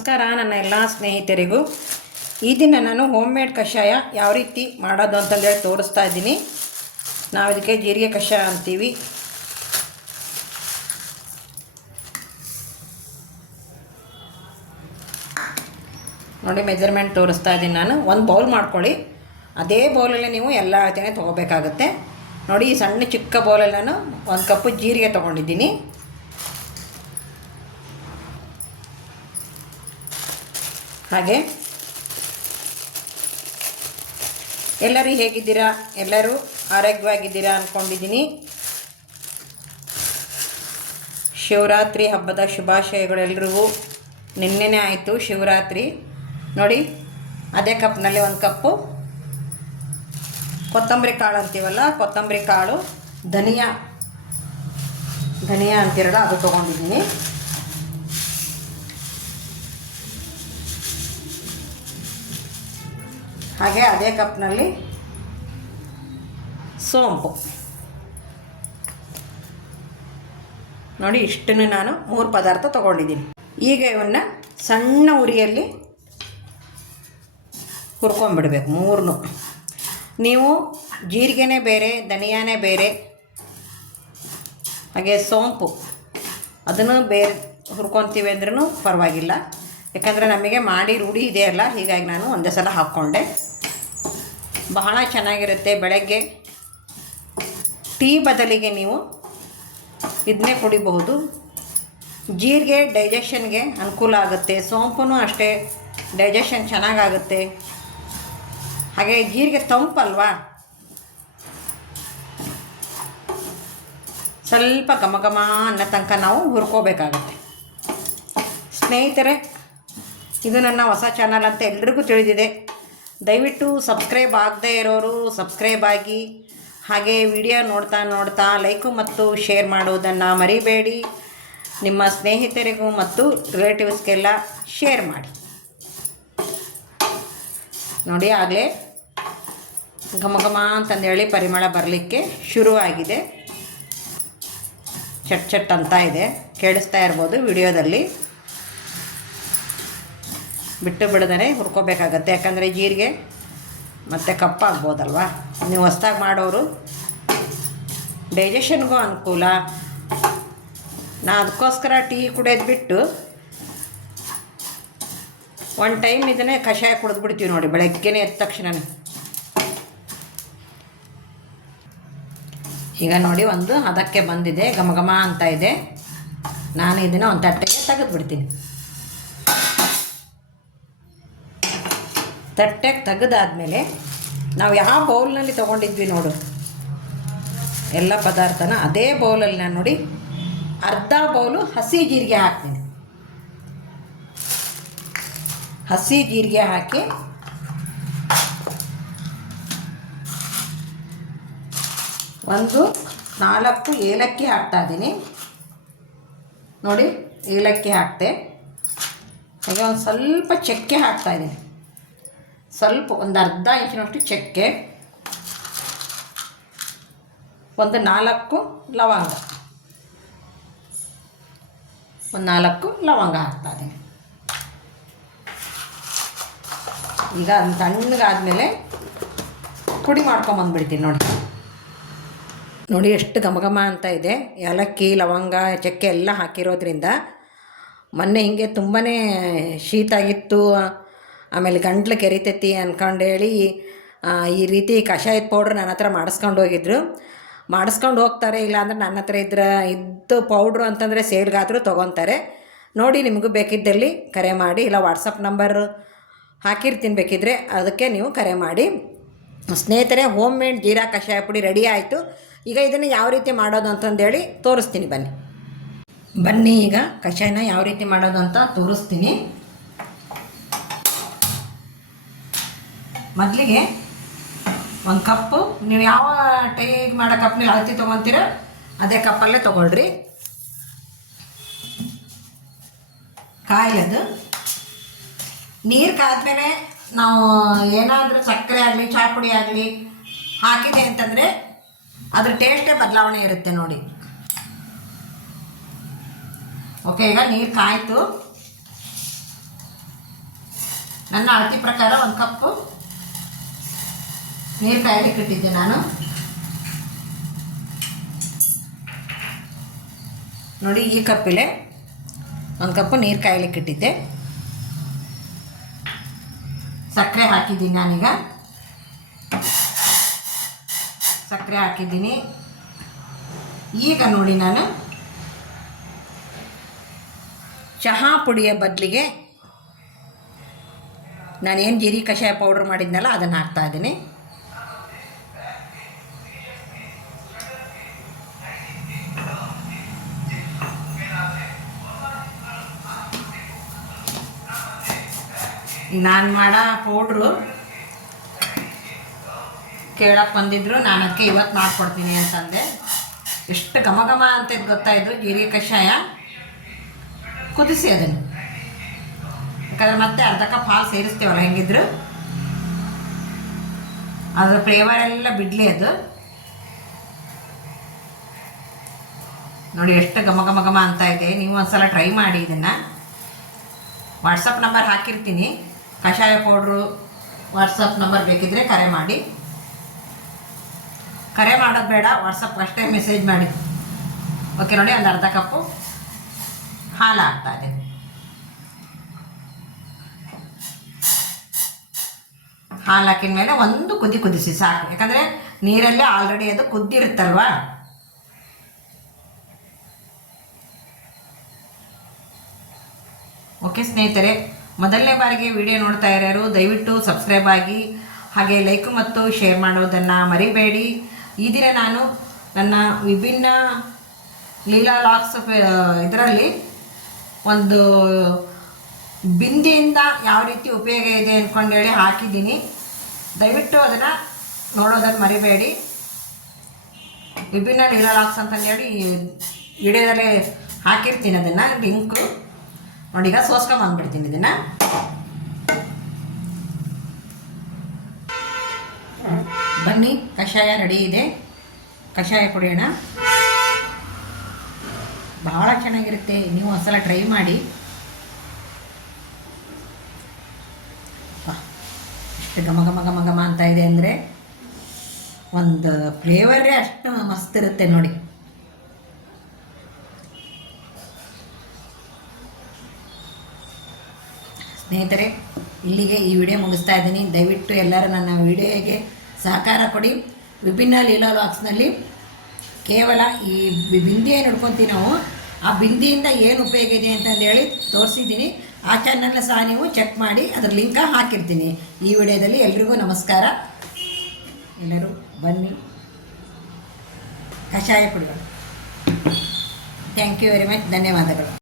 ನಮಸ್ಕಾರ, ನನ್ನ ಎಲ್ಲ ಸ್ನೇಹಿತರಿಗೂ. ಈ ದಿನ ನಾನು ಹೋಮ್ ಮೇಡ್ ಕಷಾಯ ಯಾವ ರೀತಿ ಮಾಡೋದು ಅಂತಂದೇಳಿ ತೋರಿಸ್ತಾ ಇದ್ದೀನಿ. ನಾವು ಇದಕ್ಕೆ ಜೀರಿಗೆ ಕಷಾಯ ಅಂತೀವಿ. ನೋಡಿ ಮೆಜರ್ಮೆಂಟ್ ತೋರಿಸ್ತಾ ಇದ್ದೀನಿ ನಾನು. ಒಂದು ಬೌಲ್ ಮಾಡ್ಕೊಳ್ಳಿ. ಅದೇ ಬೌಲಲ್ಲಿ ನೀವು ಎಲ್ಲ ಅಳತೆನೇ ತೊಗೋಬೇಕಾಗುತ್ತೆ. ನೋಡಿ, ಈ ಸಣ್ಣ ಚಿಕ್ಕ ಬೌಲಲ್ಲಿ ನಾನು ಒಂದು ಕಪ್ಪು ಜೀರಿಗೆ ತೊಗೊಂಡಿದ್ದೀನಿ. ಹಾಗೆ. ಎಲ್ಲರೂ ಹೇಗಿದ್ದೀರಾ? ಎಲ್ಲರೂ ಆರೋಗ್ಯವಾಗಿದ್ದೀರಾ ಅಂದ್ಕೊಂಡಿದ್ದೀನಿ ಶಿವರಾತ್ರಿ ಹಬ್ಬದ ಶುಭಾಶಯಗಳು ಎಲ್ರಿಗೂ. ನಿನ್ನೆನೇ ಆಯಿತು ಶಿವರಾತ್ರಿ. ನೋಡಿ, ಅದೇ ಕಪ್ನಲ್ಲಿ ಒಂದು ಕಪ್ಪು. ಕೊತ್ತಂಬರಿ ಕಾಳು ಅಂತೀವಲ್ಲ, ಕೊತ್ತಂಬರಿ ಕಾಳು. ಧನಿಯಾ. ಧನಿಯಾ ಅಂತಿರಲ್ಲ, ಅದು ತೊಗೊಂಡಿದ್ದೀನಿ. ಹಾಗೆ ಅದೇ ಕಪ್ನಲ್ಲಿ ಸೋಂಪು. ನೋಡಿ, ಇಷ್ಟನ್ನು ನಾನು ಮೂರು ಪದಾರ್ಥ ತಗೊಂಡಿದ್ದೀನಿ. ಈಗ ಇವನ್ನ ಸಣ್ಣ ಉರಿಯಲ್ಲಿ ಹುರ್ಕೊಂಬಿಡ್ಬೇಕು ಮೂರನ್ನು ನೀವು ಜೀರಿಗೆನೇ ಬೇರೆ, ಧನಿಯಾನೇ ಬೇರೆ, ಹಾಗೆ ಸೋಂಪು, ಅದನ್ನು ಬೇರೆ ಹುರ್ಕೊತೀವಿ ಅಂದ್ರೂ ಪರವಾಗಿಲ್ಲ. ಯಾಕಂದರೆ ನಮಗೆ ಮಾಡಿ ರೂಢಿ ಇದೆಯಲ್ಲ ಹೀಗಾಗಿ ನಾನು ಒಂದೇ ಸಲ ಹಾಕ್ಕೊಂಡೆ. ಬಹಳ ಚೆನ್ನಾಗಿರುತ್ತೆ ಬೆಳಗ್ಗೆ. ಟೀ ಬದಲಿಗೆ ನೀವು ಇದನ್ನೇ ಕುಡಿಬಹುದು. ಜೀರಿಗೆ ಡೈಜೆಷನ್ಗೆ ಅನುಕೂಲ ಆಗುತ್ತೆ. ಸೋಂಪು ಅಷ್ಟೇ ಡೈಜೆಷನ್ ಚೆನ್ನಾಗಾಗುತ್ತೆ. ಹಾಗೆ ಜೀರಿಗೆ ತಂಪಲ್ವಾ? ಸ್ವಲ್ಪ ಘಮ ಘಮ ಅನ್ನೋ ತನಕ ನಾವು ಹುರ್ಕೋಬೇಕಾಗುತ್ತೆ. ಸ್ನೇಹಿತರೆ, ಇದು ನನ್ನ ಹೊಸ ಚಾನಲ್ ಅಂತ ಎಲ್ರಿಗೂ ತಿಳಿದಿದೆ. ದಯವಿಟ್ಟು ಸಬ್ಸ್ಕ್ರೈಬ್ ಆಗದೇ ಇರೋರು ಸಬ್ಸ್ಕ್ರೈಬ್ ಆಗಿ ಹಾಗೆ ವಿಡಿಯೋ ನೋಡ್ತಾ ನೋಡ್ತಾ ಲೈಕು ಮತ್ತು ಶೇರ್ ಮಾಡುವುದನ್ನು ಮರಿಬೇಡಿ. ನಿಮ್ಮ ಸ್ನೇಹಿತರಿಗೂ ಮತ್ತು ರಿಲೇಟಿವ್ಸ್ಗೆಲ್ಲ ಶೇರ್ ಮಾಡಿ. ನೋಡಿ ಆಗಲೇ ಘಮ ಘಮ ಅಂತಂದೇಳಿ ಪರಿಮಳ ಬರಲಿಕ್ಕೆ ಶುರುವಾಗಿದೆ. ಚಟ್ ಚಟ್ ಅಂತ ಇದೆ. ಕೇಳಿಸ್ತಾ ಇರ್ಬೋದು ವಿಡಿಯೋದಲ್ಲಿ. ಬಿಟ್ಟು ಬಿಡದೇ ಹುರ್ಕೋಬೇಕಾಗತ್ತೆ. ಯಾಕಂದರೆ ಜೀರಿಗೆ ಮತ್ತು ಕಪ್ಪಾಗ್ಬೋದಲ್ವಾ ನೀವು ಹೊಸ್ದಾಗಿ ಮಾಡೋರು ಡೈಜೆಷನ್ಗೂ ಅನುಕೂಲ. ನಾ ಅದಕ್ಕೋಸ್ಕರ ಟೀ ಕುಡಿಯೋದು ಬಿಟ್ಟು ಒನ್ ಟೈಮ್ ಇದನ್ನೇ ಕಷಾಯ ಕುಡಿದ್ಬಿಡ್ತೀವಿ ನೋಡಿ ಬೆಳಗ್ಗೆನೇ ಎದ್ದ ತಕ್ಷಣ ಈಗ ನೋಡಿ ಒಂದು ಅದಕ್ಕೆ ಬಂದಿದೆ, ಘಮ ಘಮ ಅಂತ ಇದೆ. ನಾನು ಇದನ್ನು ಒಂದು ತಟ್ಟೆಗೆ ತೆಗೆದುಬಿಡ್ತೀನಿ. ತಟ್ಟೆಗೆ ತೆಗೆದಾದ್ಮೇಲೆ ನಾವು ಯಾವ ಬೌಲ್ನಲ್ಲಿ ತೊಗೊಂಡಿದ್ವಿ ನೋಡು. ಎಲ್ಲ ಪದಾರ್ಥನ ಅದೇ ಬೌಲಲ್ಲಿ ನಾನು ನೋಡಿ ಅರ್ಧ ಬೌಲು ಹಸಿ ಜೀರಿಗೆ ಹಾಕ್ತೀನಿ. ಹಸಿ ಜೀರಿಗೆ ಹಾಕಿ ಒಂದು ನಾಲ್ಕು ಏಲಕ್ಕಿ ಹಾಕ್ತಾ ಇದ್ದೀನಿ. ನೋಡಿ ಏಲಕ್ಕಿ ಹಾಕ್ತೆ. ಹಾಗೆ ಒಂದು ಸ್ವಲ್ಪ ಚಕ್ಕೆ ಹಾಕ್ತಾ ಇದ್ದೀನಿ. ಸ್ವಲ್ಪ ಒಂದು ಅರ್ಧ ಇಂಚಿನಷ್ಟು ಚಕ್ಕೆ, ಒಂದು ನಾಲ್ಕು ಲವಂಗ. ಒಂದು ನಾಲ್ಕು ಲವಂಗ ಹಾಕ್ತಾ ಇದ್ದೀನಿ ಈಗ ಅದು ತಣ್ಣಗಾದ್ಮೇಲೆ ಪುಡಿ ಮಾಡ್ಕೊಂಬಂದ್ಬಿಡ್ತೀನಿ ನೋಡಿ. ನೋಡಿ ಎಷ್ಟು ಘಮ ಘಮ ಅಂತ ಇದೆ. ಏಲಕ್ಕಿ, ಲವಂಗ, ಚಕ್ಕೆ ಎಲ್ಲ ಹಾಕಿರೋದ್ರಿಂದ ಮೊನ್ನೆ ಹಿಂಗೆ ತುಂಬಾ ಶೀತ ಆಗಿತ್ತು ಆಮೇಲೆ ಗಂಟ್ಲು ಕೆರಿತೈತಿ ಅಂದ್ಕೊಂಡು ಹೇಳಿ ಈ ರೀತಿ ಕಷಾಯದ ಪೌಡ್ರ್ ನನ್ನ ಹತ್ರ ಮಾಡಿಸ್ಕೊಂಡು ಹೋಗಿದ್ರು. ಮಾಡಿಸ್ಕೊಂಡು ಹೋಗ್ತಾರೆ ಇಲ್ಲಾಂದ್ರೆ ನನ್ನ ಹತ್ರ ಇದ್ರೆ ಇದ್ದು ಪೌಡ್ರು ಅಂತಂದರೆ ಸೇಲ್ಗಾದರೂ ತೊಗೊತಾರೆ. ನೋಡಿ ನಿಮಗೂ ಬೇಕಿದ್ದಲ್ಲಿ ಕರೆ ಮಾಡಿ, ಇಲ್ಲ ವಾಟ್ಸಪ್ ನಂಬರ್ ಹಾಕಿರ್ತೀನಿ ಬೇಕಿದ್ರೆ ಅದಕ್ಕೆ ನೀವು ಕರೆ ಮಾಡಿ. ಸ್ನೇಹಿತರೆ ಹೋಮ್ ಮೇಡ್ ಜೀರಾ ಕಷಾಯ ಪುಡಿ ರೆಡಿ ಆಯಿತು. ಈಗ ಇದನ್ನು ಯಾವ ರೀತಿ ಮಾಡೋದು ಅಂತಂದೇಳಿ ತೋರಿಸ್ತೀನಿ ಬನ್ನಿ. ಬನ್ನಿ ಈಗ ಕಷಾಯನ ಯಾವ ರೀತಿ ಮಾಡೋದು ಅಂತ ತೋರಿಸ್ತೀನಿ. ಮೊದಲಿಗೆ ಒಂದು ಕಪ್ಪು, ನೀವು ಯಾವ ಟೈಗ್ ಮಾಡೋ ಕಪ್ನಲ್ಲಿ ಅಳತಿ ತೊಗೊತೀರ ಅದೇ ಕಪ್ಪಲ್ಲೇ ತೊಗೊಳ್ರಿ. ಕಾಯಿಲೆದು. ನೀರು ಕಾದ್ಮೇಲೆ ನಾವು ಏನಾದರೂ ಸಕ್ಕರೆ ಆಗಲಿ ಚಹಾ ಪುಡಿ ಆಗಲಿ ಹಾಕಿದೆ ಅಂತಂದರೆ ಅದ್ರ ಟೇಸ್ಟೇ ಬದಲಾವಣೆ ಇರುತ್ತೆ ನೋಡಿ. ಓಕೆ, ಈಗ ನೀರು ಕಾಯಿತು. ನನ್ನ ಅಳತಿ ಪ್ರಕಾರ ಒಂದು ಕಪ್ಪು. ನೀರು ಪ್ಯಾಕೆಟ್ ಇಟ್ಟಿದ್ದೆ ನಾನು. ನೋಡಿ, ಈ ಕಪ್ಪಿಲೆ ಒಂದು ಕಪ್ಪು ನೀರು ಕಾಯಲಿಕ್ಕೆ ಇಟ್ಟಿದ್ದೆ ಸಕ್ಕರೆ ಹಾಕಿದ್ದೀನಿ ನಾನೀಗ. ಸಕ್ಕರೆ ಹಾಕಿದ್ದೀನಿ. ಈಗ ನೋಡಿ ನಾನು. ಚಹಾ ಪುಡಿಯ ಬದಲಿಗೆ ನಾನೇನು ಜೀರಿ ಕಷಾಯ ಪೌಡ್ರ್ ಮಾಡಿದ್ನಲ್ಲ ಅದನ್ನು ಹಾಕ್ತಾ ಇದ್ದೀನಿ. ನಾನು ಮಾಡೋ ಪೌಡ್ರು ಕೇಳಕ್ಕೆ ಬಂದಿದ್ರು. ನಾನು ಅದಕ್ಕೆ ಇವತ್ತು ಮಾಡ್ಕೊಡ್ತೀನಿ ಅಂತಂದೆ. ಎಷ್ಟು ಘಮ ಘಮ ಅಂತ ಇದು ಗೊತ್ತಾಯಿತು ಜೀರಿಗೆ ಕಷಾಯ. ಕುದಿಸಿ ಅದನ್ನು. ಯಾಕಂದ್ರೆ ಮತ್ತೆ ಅರ್ಧ ಕಪ್ ಹಾಲು ಸೇರಿಸ್ತೀವಲ್ಲ, ಹೆಂಗಿದ್ರು? ಅದರ ಫ್ಲೇವರ್ ಎಲ್ಲ ಬಿಡಲಿ ಅದು. ನೋಡಿ ಎಷ್ಟು ಘಮ ಘಮ ಘಮ ಅಂತ ಇದೆ. ನೀವು ಒಂದ್ಸಲ ಟ್ರೈ ಮಾಡಿ ಇದನ್ನು. ವಾಟ್ಸಪ್ ನಂಬರ್ ಹಾಕಿರ್ತೀನಿ. ಕಷಾಯ ಪೌಡ್ರು, ವಾಟ್ಸಪ್ ನಂಬರ್ ಬೇಕಿದ್ರೆ ಕರೆ ಮಾಡಿ. ಕರೆ ಮಾಡೋದು ಬೇಡ, ವಾಟ್ಸಪ್ ಅಷ್ಟೇ ಮೆಸೇಜ್ ಮಾಡಿ. ಓಕೆ ನೋಡಿ ಒಂದು ಅರ್ಧ ಕಪ್ಪು ಹಾಲು ಹಾಕ್ತಾ ಇದೆ. ಹಾಲು ಹಾಕಿದ ಮೇಲೆ ಒಂದು ಕುದಿ ಕುದಿಸಿ ಸಾಕು. ಯಾಕಂದರೆ ನೀರಲ್ಲೇ ಆಲ್ರೆಡಿ ಅದು ಕುದ್ದಿರುತ್ತಲ್ವಾ? ಓಕೆ ಸ್ನೇಹಿತರೆ ಮೊದಲನೇ ಬಾರಿಗೆ ವಿಡಿಯೋ ನೋಡ್ತಾ ಇರೋರು, ದಯವಿಟ್ಟು ಸಬ್ಸ್ಕ್ರೈಬ್ ಆಗಿ, ಹಾಗೆ ಲೈಕ್ ಮತ್ತು ಶೇರ್ ಮಾಡೋದನ್ನು ಮರಿಬೇಡಿ. ಈ ದಿನ ನಾನು ನನ್ನ ವಿಭಿನ್ನ ಲೀಲಾ ಲಾಕ್ಸ್ ಇದರಲ್ಲಿ ಒಂದು ಬಿಂದಿಯಿಂದ ಯಾವ ರೀತಿ ಉಪಯೋಗ ಇದೆ ಅಂದ್ಕೊಂಡೇಳಿ ಹಾಕಿದ್ದೀನಿ. ದಯವಿಟ್ಟು ಅದನ್ನು ನೋಡೋದನ್ನು ಮರಿಬೇಡಿ. ವಿಭಿನ್ನ ಲೀಲಾ ಲಾಕ್ಸ್ ಅಂತಂದೇಳಿ ವಿಡಿಯೋದಲ್ಲೇ ಹಾಕಿರ್ತೀನಿ ಅದನ್ನು, ಲಿಂಕು. ನೋಡಿ, ಈಗ ಸೋಸ್ಕೊಂಬಂದ್ಬಿಡ್ತೀನಿ ಇದನ್ನ. ಬನ್ನಿ, ಕಷಾಯ ರೆಡಿ ಇದೆ. ಕಷಾಯ ಕುಡಿಯೋಣ. ಭಾಳ ಚೆನ್ನಾಗಿರುತ್ತೆ. ನೀವು ಒಂದ್ಸಲ ಟ್ರೈ ಮಾಡಿ. ಎಷ್ಟು ಘಮ ಘಮ ಘಮ ಘಮ ಅಂತ ಇದೆ ಅಂದರೆ ಒಂದು ಫ್ಲೇವರೇ ಅಷ್ಟು ಮಸ್ತ್ ಇರುತ್ತೆ ನೋಡಿ. ಸ್ನೇಹಿತರೆ, ಇಲ್ಲಿಗೆ ಈ ವಿಡಿಯೋ ಮುಗಿಸ್ತಾ ಇದ್ದೀನಿ. ದಯವಿಟ್ಟು ಎಲ್ಲರೂ ನನ್ನ ವಿಡಿಯೋಗೆ ಸಹಕಾರ ಕೊಡಿ. ವಿಭಿನ್ನ ಲೀಲಾ ಲಾಕ್ಸ್ನಲ್ಲಿ ಕೇವಲ ಈ ಬಿಂದಿಯೇ ಹಿಡ್ಕೊತೀವಿ ನಾವು. ಆ ಬಿಂದಿಯಿಂದ ಏನು ಉಪಯೋಗ ಇದೆ ಅಂತಂದೇಳಿ ತೋರಿಸಿದ್ದೀನಿ. ಆ ಚಾನಲ್ನ ಸಹ ನೀವು ಚೆಕ್ ಮಾಡಿ, ಅದ್ರ ಲಿಂಕ ಹಾಕಿರ್ತೀನಿ. ಈ ವಿಡಿಯೋದಲ್ಲಿ ಎಲ್ರಿಗೂ ನಮಸ್ಕಾರ. ಎಲ್ಲರೂ ಬನ್ನಿ. ಕಷಾಯ ಕುಡಿಯೋಣ. ಥ್ಯಾಂಕ್ ಯು ವೆರಿ ಮಚ್ ಧನ್ಯವಾದಗಳು.